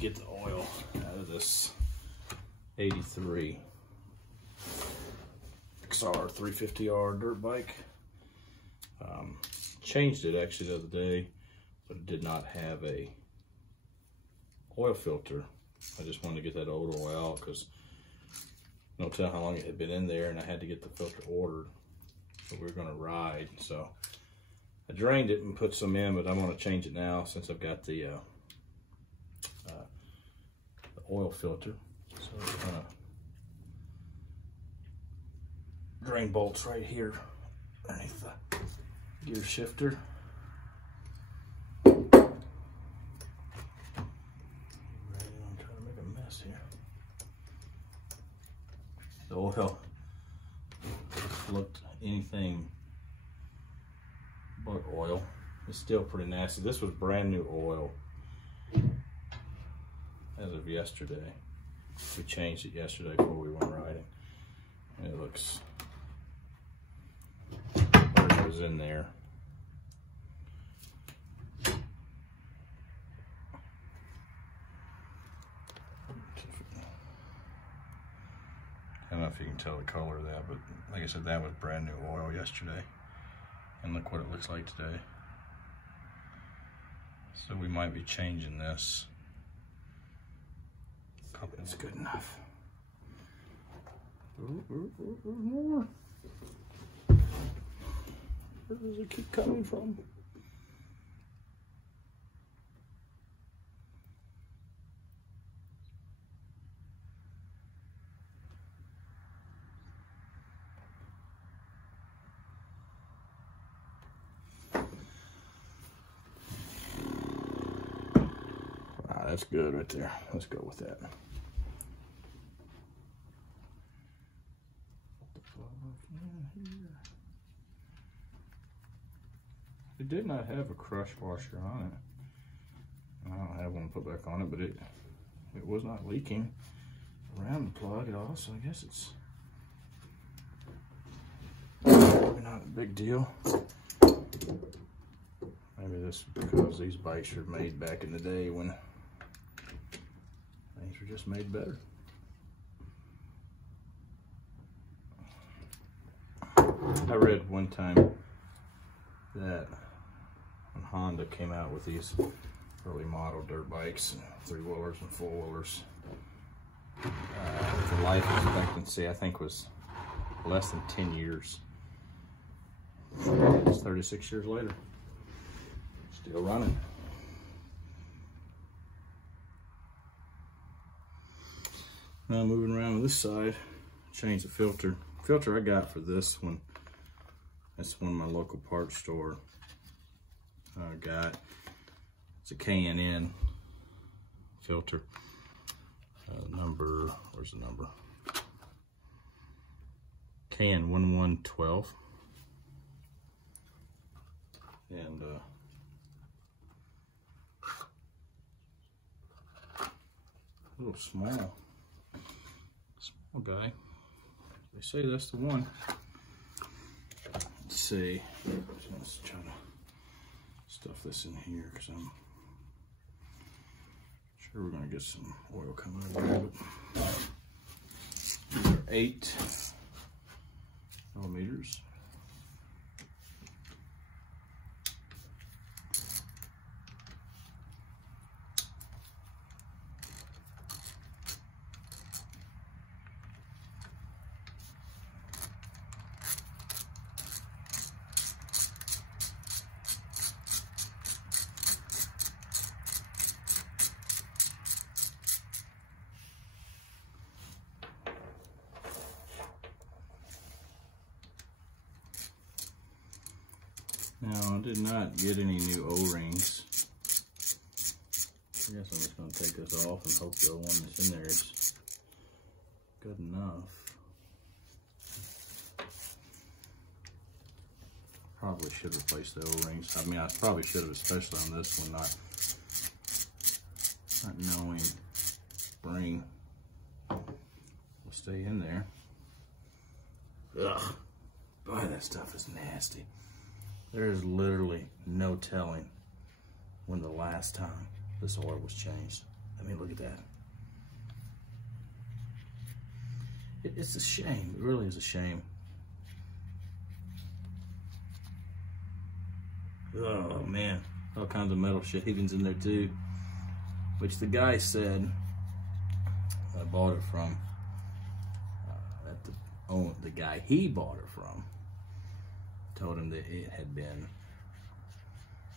get the oil out of this 83 XR350R dirt bike. Changed it actually the other day, but it did not have a oil filter. I just wanted to get that old oil out because no telling how long it had been in there, and I had to get the filter ordered. So we were going to ride, so I drained it and put some in, but I want to change it now since I've got the oil filter. So it's gonna drain bolts right here underneath the gear shifter. I'm trying to make a mess here. The oil looked anything but oil. It's still pretty nasty. This was brand new oil as of yesterday. We changed it yesterday before we went riding. And it looks like it was in there. I don't know if you can tell the color of that, but like I said, that was brand new oil yesterday. And look what it looks like today. So we might be changing this. That's good enough. More. Where does it keep coming from? Wow, that's good right there. Let's go with that. It did not have a crush washer on it. I don't have one to put back on it, but it was not leaking around the plug at all, so I guess it's probably not a big deal. Maybe this is because these bikes were made back in the day when things were just made better. I read one time that when Honda came out with these early model dirt bikes, three-wheelers and four-wheelers, the life expectancy I think was less than 10 years. It's 36 years later, still running. Now moving around to this side, change the filter. Filter I got for this one, that's one of my local parts store got. It's a K&N filter. Number, where's the number? KN1112. And a little small guy. They say that's the one. Let's see. Let's try to stuff this in here because I'm sure we're gonna get some oil coming out of it. 8 millimeters. Now, I did not get any new O-rings. I guess I'm just going to take this off and hope the one that's in there is good enough. Probably should replace the O-rings. I mean, I probably should have, especially on this one, not knowing spring will stay in there. Ugh, boy, that stuff is nasty. There is literally no telling when the last time this oil was changed. I mean, look at that. It's a shame. It really is a shame. Oh man, all kinds of metal shavings in there too, which the guy said I bought it from. The guy he bought it from told him that it had been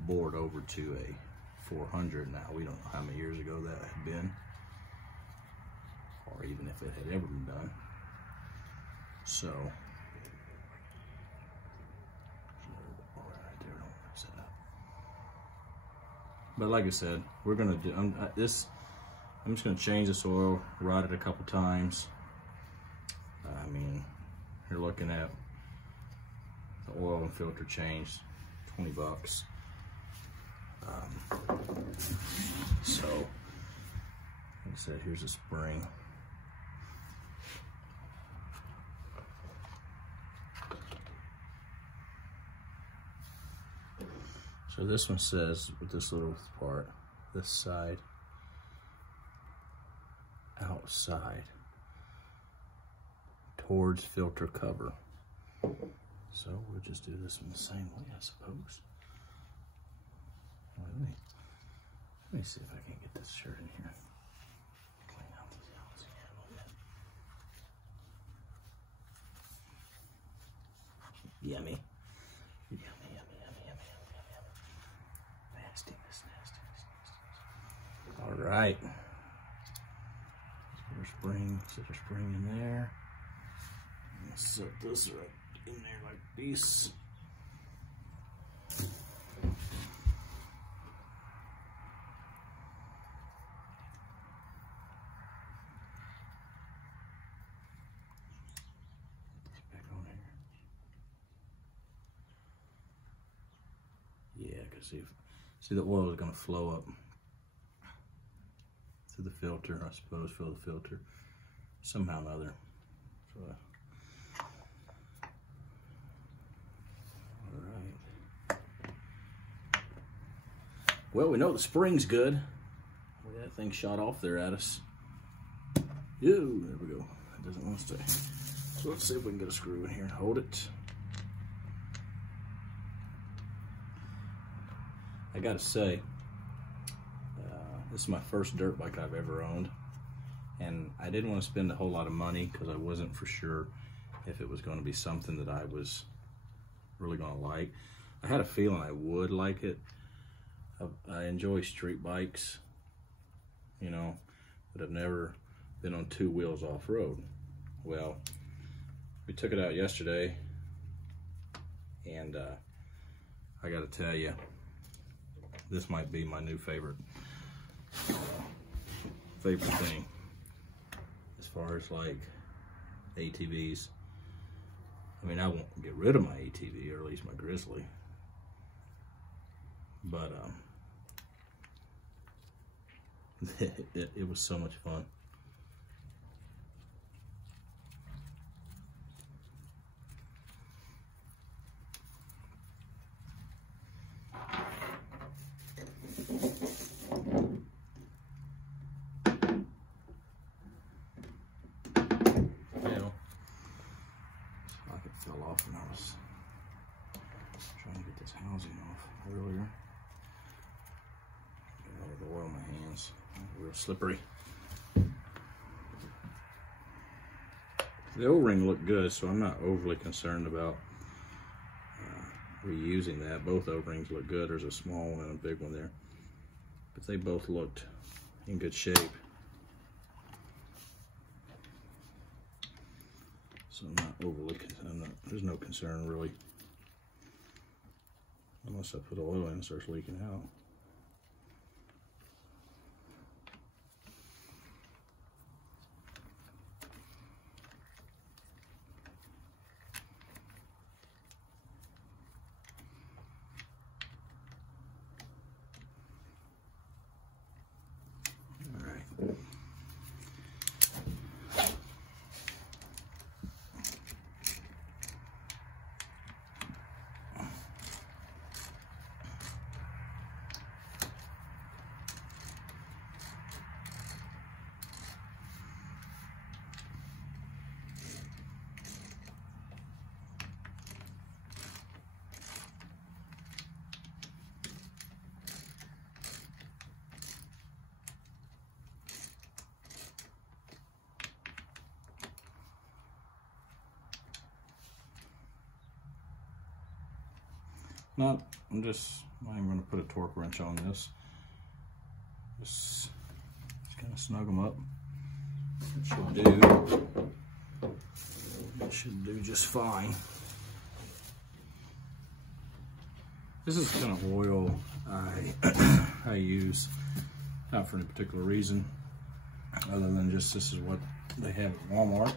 bored over to a 400. Now we don't know how many years ago that had been, or even if it had ever been done. So, but like I said, we're gonna do I'm just gonna change this oil, ride it a couple times. I mean, you're looking at the oil and filter change, 20 bucks. So, like I said, here's a spring. So this one says, with this little part, this side, outside, towards filter cover. So we'll just do this one the same way, I suppose. Let me see if I can get this shirt in here. Clean out these holes again a little bit. Yummy. Yummy, yummy, yummy, yummy, yummy, yummy. Nastiness, nastiness, nastiness. All right. Set a spring in there. Set this right in there like this. Back on here. Yeah, because see the oil is going to flow up through the filter, I suppose, fill the filter somehow or another. So, well, we know the spring's good. Look at that thing shot off there at us. Ew, there we go. It doesn't want to stay. So let's see if we can get a screw in here and hold it. I gotta say, this is my first dirt bike I've ever owned. And I didn't want to spend a whole lot of money because I wasn't for sure if it was going to be something that I was really going to like. I had a feeling I would like it. I enjoy street bikes, you know, but I've never been on two wheels off-road. Well, we took it out yesterday, and I gotta tell you, this might be my new favorite thing as far as like ATVs. I mean, I won't get rid of my ATV, or at least my Grizzly, but it was so much fun. Fell off when I was trying to get this housing off earlier. Got all the oil in my hands. Real slippery. The O-ring looked good, so I'm not overly concerned about reusing that. Both O-rings look good. There's a small one and a big one there, but they both looked in good shape. So I'm not overly, there's no concern really, unless I put oil in and it starts leaking out. All right. I'm not even gonna put a torque wrench on this. Just kind of snug them up. It should do just fine. This is the kind of oil I use, not for any particular reason, other than just this is what they have at Walmart.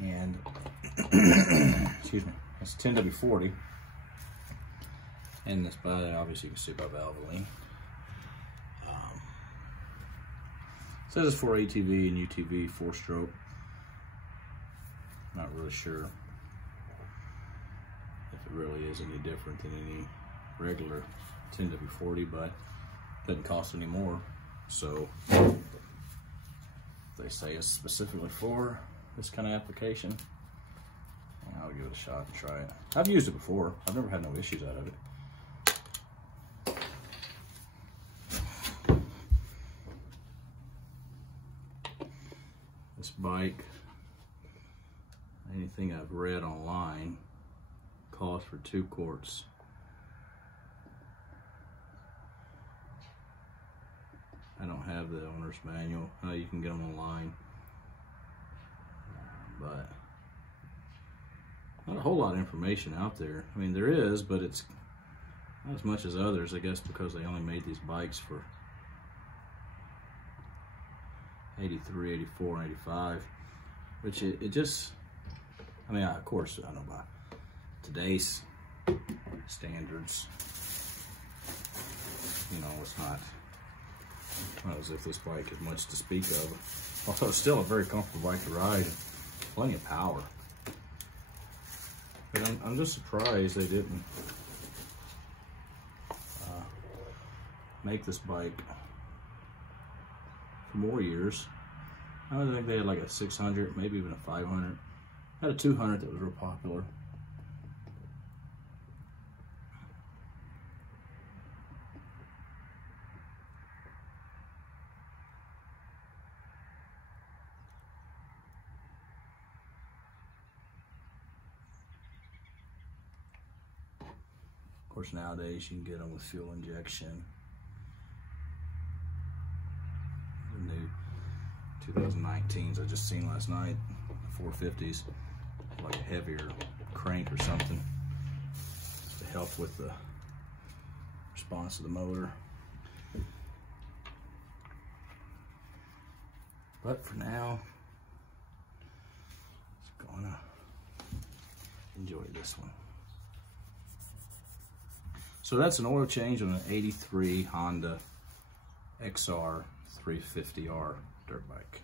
And excuse me, it's 10W40, and this by obviously you can see by Valvoline. Says it's for ATV and UTV 4-stroke. Not really sure if it really is any different than any regular 10W40, but it doesn't cost any more. So they say it's specifically for this kind of application. I'll give it a shot and try it. I've used it before. I've never had no issues out of it. This bike, anything I've read online, calls for 2 quarts. I don't have the owner's manual. You can get them online, but not a whole lot of information out there. I mean, there is, but it's not as much as others, I guess, because they only made these bikes for 83, 84, 85, which it just, I mean, of course, I know by today's standards, you know, it's not as if this bike is much to speak of. Although it's still a very comfortable bike to ride, and plenty of power. But I'm just surprised they didn't make this bike for more years. I don't think they had like a 600, maybe even a 500. Had a 200 that was real popular. Of course, nowadays you can get them with fuel injection. The new 2019s I just seen last night, 450s, like a heavier crank or something to help with the response of the motor. But for now, just gonna enjoy this one. So that's an oil change on an 83 Honda XR350R dirt bike.